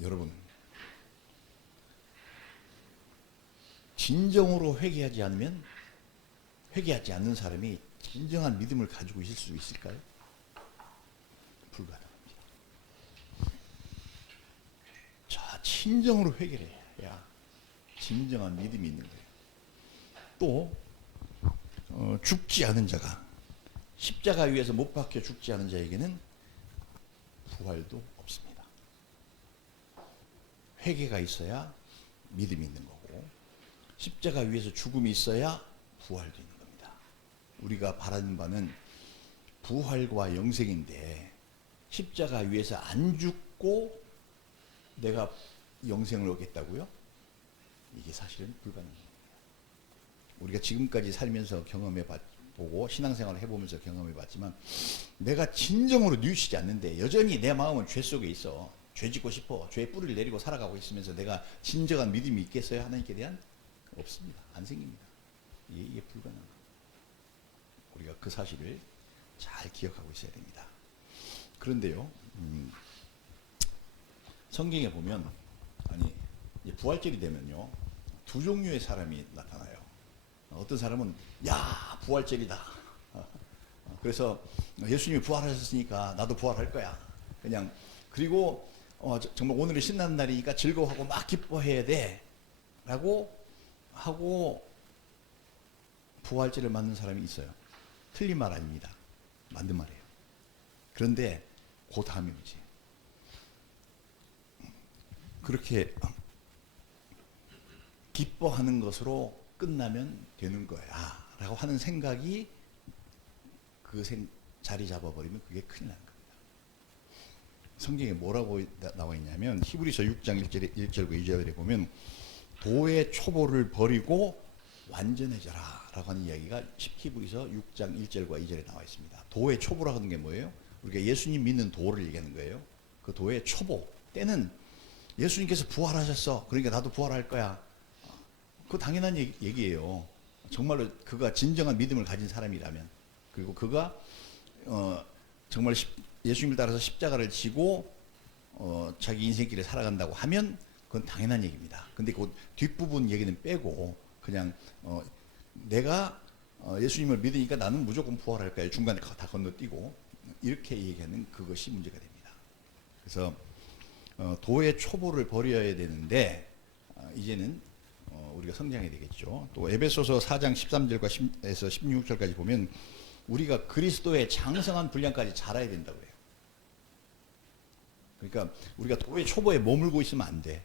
여러분, 진정으로 회개하지 않는 사람이 진정한 믿음을 가지고 있을 수 있을까요? 불가능합니다. 자, 진정으로 회개를 해야 진정한 믿음이 있는 거예요. 또 죽지 않은 자가, 십자가 위에서 못 박혀 죽지 않은 자에게는 부활도 없습니다. 회개가 있어야 믿음이 있는 거고, 십자가 위에서 죽음이 있어야 부활도 있는 겁니다. 우리가 바라는 바는 부활과 영생인데, 십자가 위에서 안 죽고 내가 영생을 얻겠다고요? 이게 사실은 불가능합니다. 우리가 지금까지 살면서 경험해보고 신앙생활을 해보면서 경험해봤지만, 내가 진정으로 뉘우치지 않는데 여전히 내 마음은 죄 속에 있어. 죄 짓고 싶어. 죄의 뿌리를 내리고 살아가고 있으면서 내가 진정한 믿음이 있겠어요? 하나님께 대한? 없습니다. 안 생깁니다. 이게 불가능합니다. 우리가 그 사실을 잘 기억하고 있어야 됩니다. 그런데요, 성경에 보면, 부활절이 되면요, 두 종류의 사람이 나타나요. 어떤 사람은 야, 부활절이다. 그래서 예수님이 부활하셨으니까 나도 부활할 거야. 그냥, 그리고 정말 오늘은 신나는 날이니까 즐거워하고 막 기뻐해야 돼 라고 하고 부활절을 맞는 사람이 있어요. 틀린 말 아닙니다. 맞는 말이에요. 그런데 그 다음이 뭐지? 그렇게 기뻐하는 것으로 끝나면 되는 거야 라고 하는 생각이 자리 잡아버리면 그게 큰일 나는 겁니다. 성경에 뭐라고 나와 있냐면, 히브리서 6장 1절과 2절에 보면 도의 초보를 버리고 완전해져라 라고 하는 이야기가 히브리서 6장 1절과 2절에 나와 있습니다. 도의 초보라고 하는 게 뭐예요? 우리가 예수님 믿는 도를 얘기하는 거예요. 그 도의 초보 때는 예수님께서 부활하셨어, 그러니까 나도 부활할 거야. 그거 당연한 얘기예요. 정말로 그가 진정한 믿음을 가진 사람이라면, 그리고 그가 정말 예수님을 따라서 십자가를 지고 자기 인생길을 살아간다고 하면 그건 당연한 얘기입니다. 근데 그 뒷부분 얘기는 빼고 그냥 내가 예수님을 믿으니까 나는 무조건 부활할 거야, 중간에 다 건너뛰고 이렇게 얘기하는 그것이 문제가 됩니다. 그래서 도의 초보를 버려야 되는데, 이제는 우리가 성장해야 되겠죠. 또 에베소서 4장 13절에서 16절까지 보면 우리가 그리스도의 장성한 분량까지 자라야 된다고 해요. 그러니까 우리가 도의 초보에 머물고 있으면 안 돼.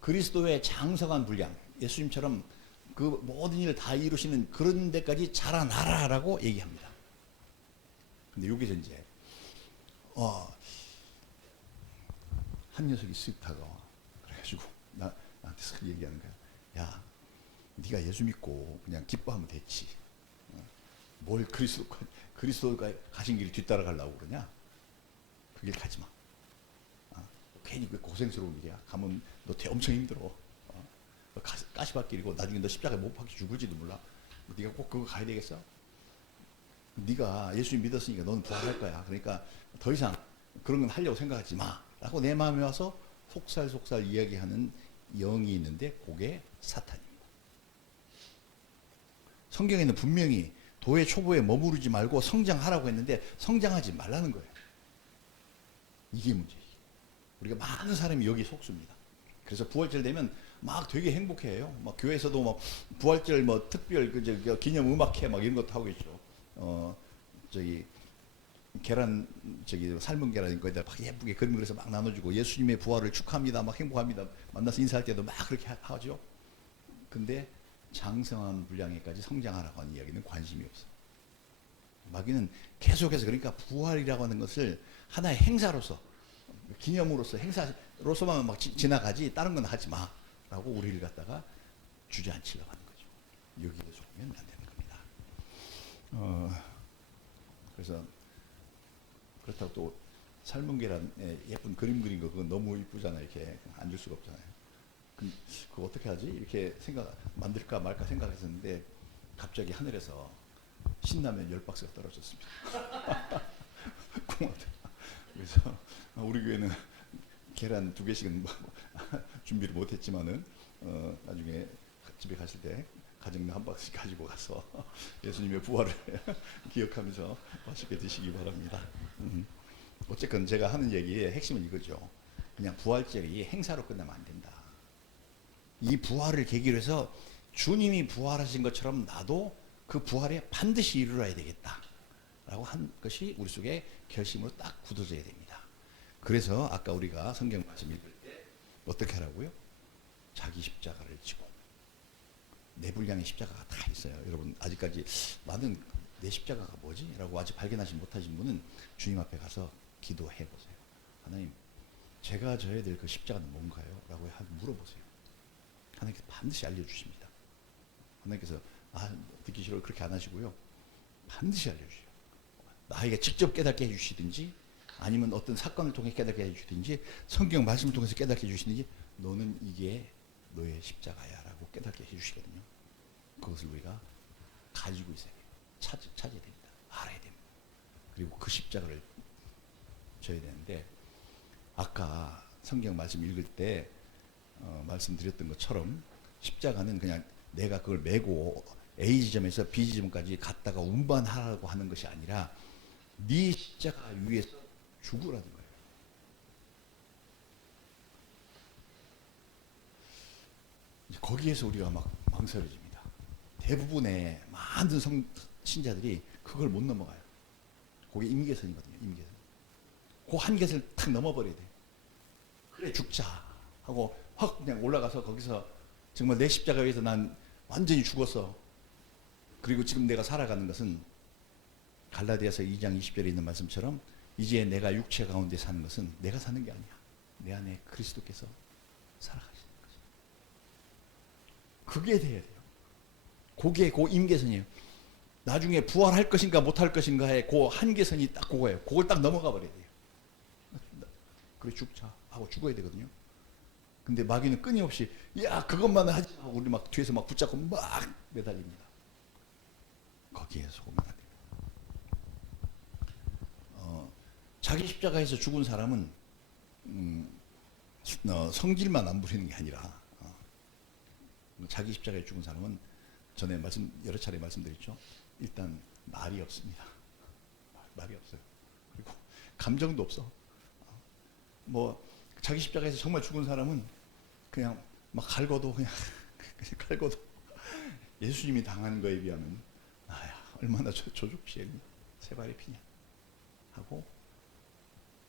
그리스도의 장성한 분량, 예수님처럼 그 모든 일을 다 이루시는 그런 데까지 자라나라라고 얘기합니다. 근데 여기서 이제 한 녀석이 쓱 다가와. 그래가지고 나한테 쓱 얘기하는 거야. 야, 네가 예수 믿고 그냥 기뻐하면 됐지. 뭘 그리스도가 가신 길 뒤따라가려고 그러냐? 그 길 가지 마. 괜히 그 고생스러운 일이야. 가면 너 엄청 힘들어. 가시밭길이고 나중에 너 십자가에 못 박혀 죽을지도 몰라. 네가 꼭 그거 가야 되겠어? 네가 예수님 믿었으니까 너는 부활할 거야. 그러니까 더 이상 그런 건 하려고 생각하지 마 라고 내 마음에 와서 속살속살 이야기하는 영이 있는데, 그게 사탄입니다. 성경에는 분명히 도의 초보에 머무르지 말고 성장하라고 했는데 성장하지 말라는 거예요. 이게 문제예요. 우리가 많은 사람이 여기 속습니다. 그래서 부활절 되면 막 되게 행복해요. 막 교회에서도 막 부활절 특별 기념 음악회 막 이런 것도 하고 있죠. 계란 삶은 계란 거기다 막 예쁘게 그림 그려서 막 나눠주고 예수님의 부활을 축하합니다, 막 행복합니다, 만나서 인사할 때도 막 그렇게 하죠. 근데 장성한 분량에까지 성장하라고 하는 이야기는 관심이 없어. 마귀는 계속해서, 그러니까 부활이라고 하는 것을 하나의 행사로서, 기념으로서, 행사로서만 막 지나가지 다른 건 하지 마라고 우리를 갖다가 주저앉히려고 하는 거죠. 여기에 속으면 안 되는 겁니다. 그래서 그렇다고 또 삶은 계란에 예쁜 그림 그린 거 그거 너무 이쁘잖아요. 이렇게 안 줄 수가 없잖아요. 그거 어떻게 하지? 이렇게 만들까 말까 생각했었는데 갑자기 하늘에서 신라면 10박스가 떨어졌습니다. 그래서 우리 교회는 계란 2개씩은 준비를 못했지만은 나중에 집에 가실 때 가정면 한 박스씩 가지고 가서 예수님의 부활을 기억하면서 맛있게 드시기 바랍니다. 어쨌건 제가 하는 얘기의 핵심은 이거죠. 그냥 부활절이 행사로 끝나면 안 된다. 이 부활을 계기로 해서 주님이 부활하신 것처럼 나도 그 부활에 반드시 이루어야 되겠다 라고 한 것이 우리 속에 결심으로 딱 굳어져야 됩니다. 그래서 아까 우리가 성경 말씀 읽을 때 어떻게 하라고요? 자기 십자가를 지고, 내 분량의 십자가가 다 있어요. 여러분 아직까지 나는 내 십자가가 뭐지? 라고 아직 발견하지 못하신 분은 주님 앞에 가서 기도해 보세요. 하나님, 제가 져야 될 그 십자가는 뭔가요? 라고 물어보세요. 하나님께서 반드시 알려주십니다. 하나님께서 듣기 싫어 그렇게 안 하시고요. 반드시 알려주세요. 나에게 직접 깨닫게 해주시든지 아니면 어떤 사건을 통해 깨닫게 해주시든지 성경 말씀을 통해서 깨닫게 해주시든지 너는 이게 너의 십자가야 라고 깨닫게 해주시거든요. 그것을 우리가 가지고 있어야 돼요. 찾아야 됩니다. 알아야 됩니다. 그리고 그 십자가를 져야 되는데 아까 성경 말씀 읽을 때 말씀드렸던 것처럼 십자가는 그냥 내가 그걸 메고 A 지점에서 B 지점까지 갔다가 운반하라고 하는 것이 아니라 네 십자가 위에서 죽으라는 거예요. 거기에서 우리가 막 망설여집니다. 대부분의 많은 신자들이 그걸 못 넘어가요. 그게 임계선이거든요. 임계선. 그 한계선을 탁 넘어버려야 돼요. 그래 죽자 하고 확 그냥 올라가서 거기서 정말 내 십자가 위에서 난 완전히 죽었어. 그리고 지금 내가 살아가는 것은 갈라디아서 2장 20절에 있는 말씀처럼 이제 내가 육체 가운데 사는 것은 내가 사는 게 아니야. 내 안에 그리스도께서 살아가시는 거죠. 그게 돼야 돼요. 그게 그 임계선이에요. 나중에 부활할 것인가 못할 것인가의 그 한계선이 딱 그거예요. 그걸 딱 넘어가 버려야 돼요. 그래 죽자 하고 죽어야 되거든요. 근데 마귀는 끊임없이 야 그것만 하지 마. 우리 막 뒤에서 막 붙잡고 막 매달립니다. 거기에 속으면 안 돼요. 자기 십자가에서 죽은 사람은 성질만 안 부리는 게 아니라 자기 십자가에 죽은 사람은 전에 여러 차례 말씀드렸죠. 일단 말이 없습니다. 말이 없어요. 그리고 감정도 없어. 뭐 자기 십자가에서 정말 죽은 사람은 그냥 막 갈고도 그냥 갈고도 예수님이 당한 거에 비하면 얼마나 조족시에 세 발의 피냐 하고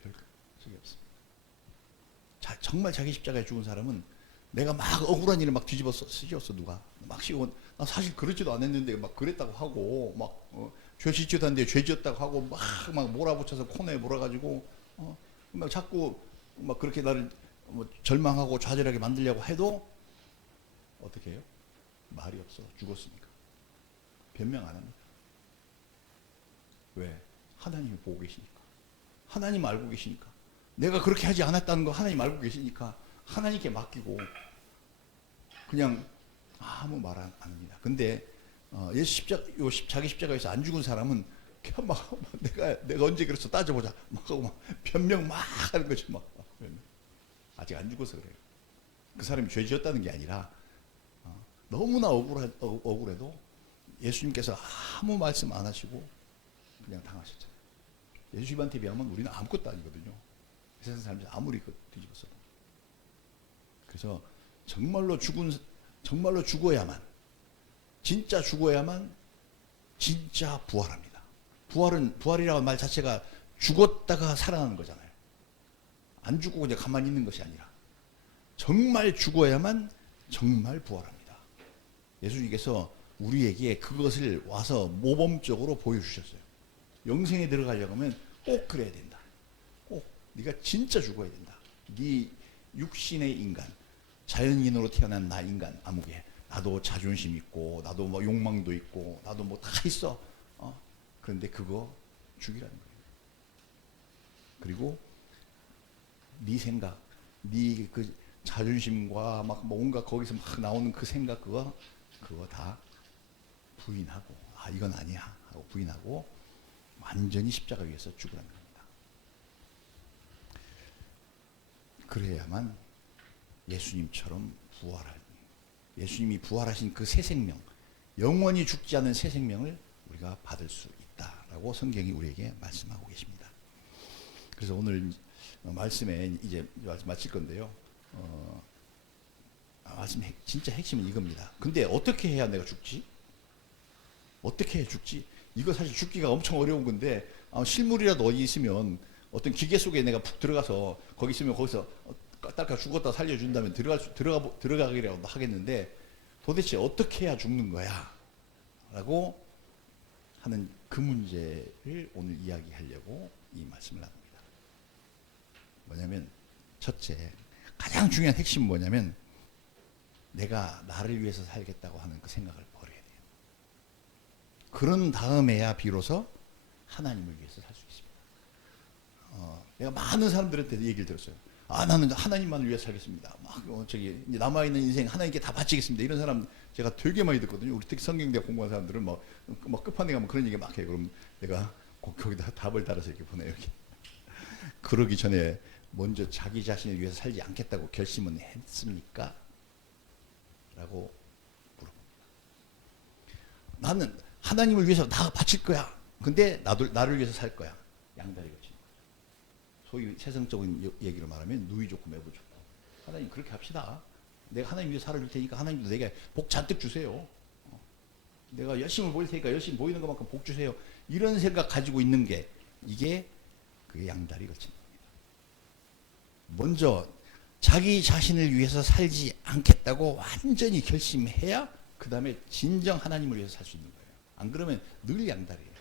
별 적이 없습니다. 정말 자기 십자가에 죽은 사람은 내가 막 억울한 일을 막 쓰셨어 누가 막 씌우고 나 사실 그렇지도 않았는데 막 그랬다고 하고 막 죄 짓지도 않는데 죄 지었다고 하고 막 몰아붙여서 코너에 몰아가지고 막 자꾸 막 그렇게 나를 절망하고 좌절하게 만들려고 해도 어떻게 해요? 말이 없어. 죽었으니까 변명 안 합니다. 왜? 하나님이 보고 계시니까. 하나님 알고 계시니까. 내가 그렇게 하지 않았다는 거 하나님 알고 계시니까 하나님께 맡기고 그냥 아무 말 안 합니다. 근데 예수 자기 십자가에서 안 죽은 사람은 막 내가 언제 그랬어 따져보자 막 하고 막 변명 막 하는 거지 막 아직 안 죽어서 그래요. 그 사람이 죄 지었다는 게 아니라 너무나 억울해도 예수님께서 아무 말씀 안 하시고 그냥 당하셨잖아요. 예수님한테 비하면 우리는 아무것도 아니거든요. 세상 살면서 아무리 뒤집었어도. 그래서 정말로 죽어야만 진짜 죽어야만 진짜 부활합니다. 부활이라는 말 자체가 죽었다가 살아나는 거잖아요. 안 죽고 그냥 가만히 있는 것이 아니라 정말 죽어야만 정말 부활합니다. 예수님께서 우리에게 그것을 와서 모범적으로 보여주셨어요. 영생에 들어가려고 하면 꼭 그래야 된다. 꼭 네가 진짜 죽어야 된다. 네 육신의 인간, 자연인으로 태어난 나 인간 아무개 나도 자존심 있고 나도 뭐 욕망도 있고 나도 뭐 다 있어. 그런데 그거 죽이라는 거예요. 그리고 네 생각, 네 그 자존심과 막 뭔가 거기서 막 나오는 그 생각 그거 다 부인하고 이건 아니야 하고 부인하고 완전히 십자가 위에서 죽으라는 겁니다. 그래야만 예수님처럼 부활할, 예수님이 부활하신 그 새 생명, 영원히 죽지 않은 새 생명을 우리가 받을 수 있다라고 성경이 우리에게 말씀하고 계십니다. 그래서 오늘 말씀에 이제 말씀 마칠 건데요. 말씀 진짜 핵심은 이겁니다. 근데 어떻게 해야 내가 죽지? 어떻게 해야 죽지? 이거 사실 죽기가 엄청 어려운 건데, 실물이라도 어디 있으면 어떤 기계 속에 내가 푹 들어가서 거기 있으면 거기서 딸까 죽었다 살려준다면 들어가기라도 하겠는데, 도대체 어떻게 해야 죽는 거야? 라고 하는 그 문제를 오늘 이야기하려고 이 말씀을 나눕니다. 뭐냐면, 첫째, 가장 중요한 핵심은 뭐냐면, 내가 나를 위해서 살겠다고 하는 그 생각을 버려야 돼요. 그런 다음에야 비로소 하나님을 위해서 살 수 있습니다. 내가 많은 사람들한테 얘기를 들었어요. 나는 하나님만을 위해서 살겠습니다. 이제 남아있는 인생 하나님께 다 바치겠습니다. 이런 사람 제가 되게 많이 듣거든요. 우리 특히 성경대학 공부한 사람들은 막 끝판에 가면 그런 얘기 막 해요. 그럼 내가 거기다 답을 따라서 이렇게 보내요. 이렇게. 그러기 전에 먼저 자기 자신을 위해서 살지 않겠다고 결심은 했습니까? 라고 물어봅니다. 나는 하나님을 위해서 다 바칠 거야. 근데 나를 위해서 살 거야. 양다리 거친 거죠. 소위 세상적인 얘기로 말하면 누이 좋고 매부 좋고. 하나님 그렇게 합시다. 내가 하나님 위해서 살아줄 테니까 하나님도 내게 복 잔뜩 주세요. 내가 열심히 보일 테니까 열심히 보이는 것만큼 복 주세요. 이런 생각 가지고 있는 게 이게 그게 양다리 거친 겁니다. 먼저 자기 자신을 위해서 살지 않겠다고 완전히 결심해야 그 다음에 진정 하나님을 위해서 살 수 있는 거예요. 안 그러면 늘 양다리예요.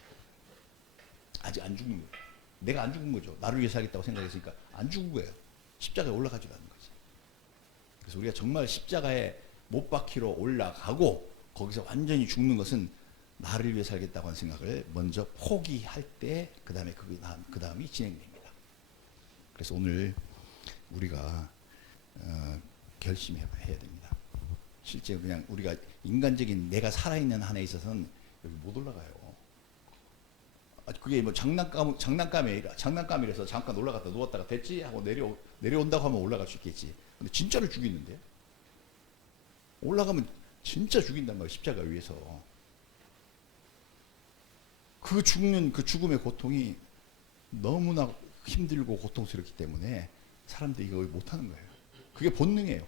아직 안 죽는 거예요. 내가 안 죽은 거죠. 나를 위해서 살겠다고 생각했으니까 안 죽은 거예요. 십자가에 올라가지도 않는 거지. 그래서 우리가 정말 십자가에 못 박히러 올라가고 거기서 완전히 죽는 것은 나를 위해 살겠다고 하는 생각을 먼저 포기할 때 그 다음이 진행됩니다. 그래서 오늘 우리가 결심해야 됩니다. 실제 그냥 우리가 인간적인 내가 살아있는 한에 있어서는 여기 못 올라가요. 그게 뭐 장난감이라서 잠깐 올라갔다 누웠다가 됐지 하고 내려온다고 하면 올라갈 수 있겠지. 근데 진짜로 죽이는데 올라가면 진짜 죽인단 말이에요. 십자가 위에서. 그 죽음의 고통이 너무나 힘들고 고통스럽기 때문에 사람들이 이걸 못하는 거예요. 그게 본능이에요.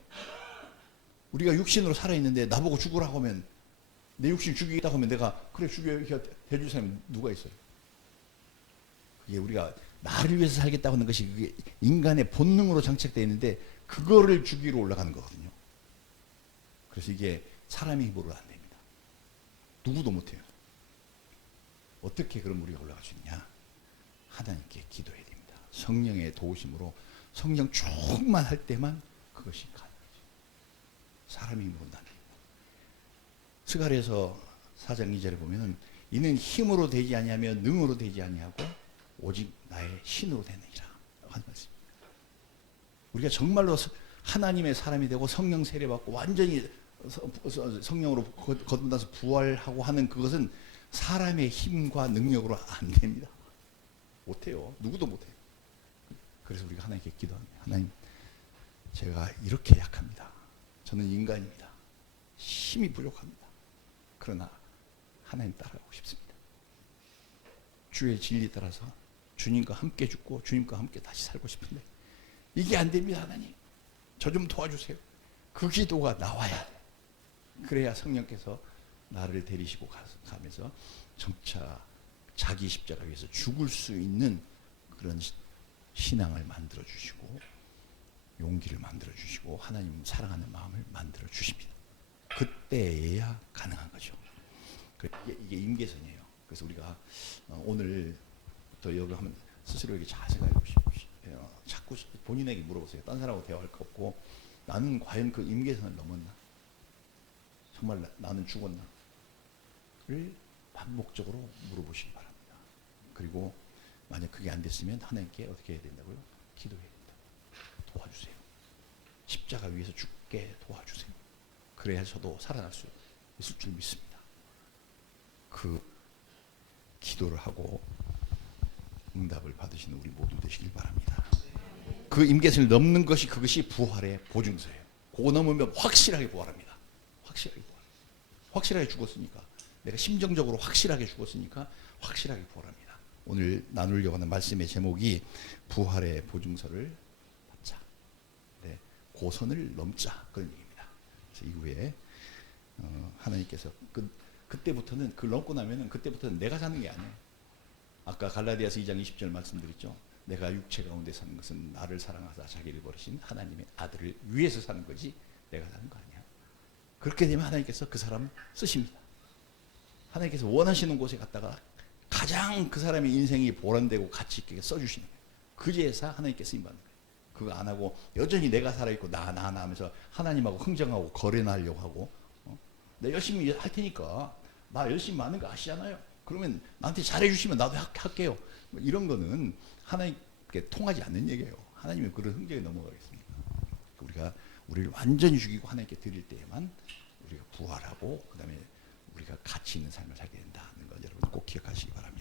우리가 육신으로 살아있는데 나보고 죽으라고 하면, 내 육신 죽이겠다고 하면 내가 그래 죽여 해줄 사람이 누가 있어요? 그게 우리가 나를 위해서 살겠다고 하는 것이 그게 인간의 본능으로 장착되어 있는데 그거를 죽이러 올라가는 거거든요. 그래서 이게 사람의 힘으로 안 됩니다. 누구도 못해요. 어떻게 그럼 우리가 올라갈 수 있냐? 하나님께 기도해야 됩니다. 성령의 도우심으로 성령 충만할 때만 그것이 가능하죠. 사람의 힘으로는 안 됩니다. 스가랴서 4장 2절에 보면은 이는 힘으로 되지 아니하며 능으로 되지 아니하고 오직 나의 신으로 되느니라 하는 말씀. 우리가 정말로 하나님의 사람이 되고 성령 세례 받고 완전히 성령으로 거듭나서 부활하고 하는 그것은 사람의 힘과 능력으로 안 됩니다. 못해요. 누구도 못해요. 그래서 우리가 하나님께 기도합니다. 하나님, 제가 이렇게 약합니다. 저는 인간입니다. 힘이 부족합니다. 그러나 하나님 따라가고 싶습니다. 주의 진리 따라서 주님과 함께 죽고 주님과 함께 다시 살고 싶은데 이게 안 됩니다. 하나님, 저 좀 도와주세요. 그 기도가 나와야 돼. 그래야 성령께서 나를 데리시고 가면서 점차 자기 십자가 위해서 죽을 수 있는 그런 신앙을 만들어 주시고 용기를 만들어 주시고 하나님 사랑하는 마음을 만들어 주십니다. 그때에야 가능한 거죠. 이게 임계선이에요. 그래서 우리가 오늘부터 여기 하면 스스로에게 자세가 해보시고요. 자꾸 본인에게 물어보세요. 딴 사람하고 대화할 거 없고 나는 과연 그 임계선을 넘었나? 정말 나는 죽었나? 를 반복적으로 물어보시기 바랍니다. 그리고 만약 그게 안 됐으면 하나님께 어떻게 해야 된다고요? 기도해야 된다. 도와주세요. 십자가 위에서 죽게 도와주세요. 그래야 저도 살아날 수 있을 줄 믿습니다. 그 기도를 하고 응답을 받으시는 우리 모두 되시길 바랍니다. 그 임계선을 넘는 것이 그것이 부활의 보증서예요. 그거 넘으면 확실하게 부활합니다. 확실하게 부활. 확실하게 죽었으니까. 내가 심정적으로 확실하게 죽었으니까 확실하게 부활합니다. 오늘 나누려고 하는 말씀의 제목이 부활의 보증서를 받자. 네, 고선을 넘자. 그런 얘기입니다. 그래서 이후에 하나님께서 그때부터는 그걸 넘고 나면은 그때부터는 내가 사는 게 아니에요. 아까 갈라디아서 2장 20절 말씀드렸죠. 내가 육체 가운데 사는 것은 나를 사랑하사 자기를 버리신 하나님의 아들을 위해서 사는 거지 내가 사는 거 아니야. 그렇게 되면 하나님께서 그 사람 쓰십니다. 하나님께서 원하시는 곳에 갔다가 가장 그 사람의 인생이 보람되고 가치 있게 써주시는 거예요. 그제야 하나님께 쓰임받는 거예요. 그거 안 하고 여전히 내가 살아있고 나 하면서 하나님하고 흥정하고 거래나 하려고 하고 내가 열심히 할 테니까 나 열심히 하는 거 아시잖아요. 그러면 나한테 잘해주시면 나도 할게요. 이런 거는 하나님께 통하지 않는 얘기예요. 하나님은 그런 흥정에 넘어가겠습니까? 우리를 완전히 죽이고 하나님께 드릴 때에만 우리가 부활하고 그 다음에 우리가 가치 있는 삶을 살게 된다는 것 여러분 꼭 기억하시기 바랍니다.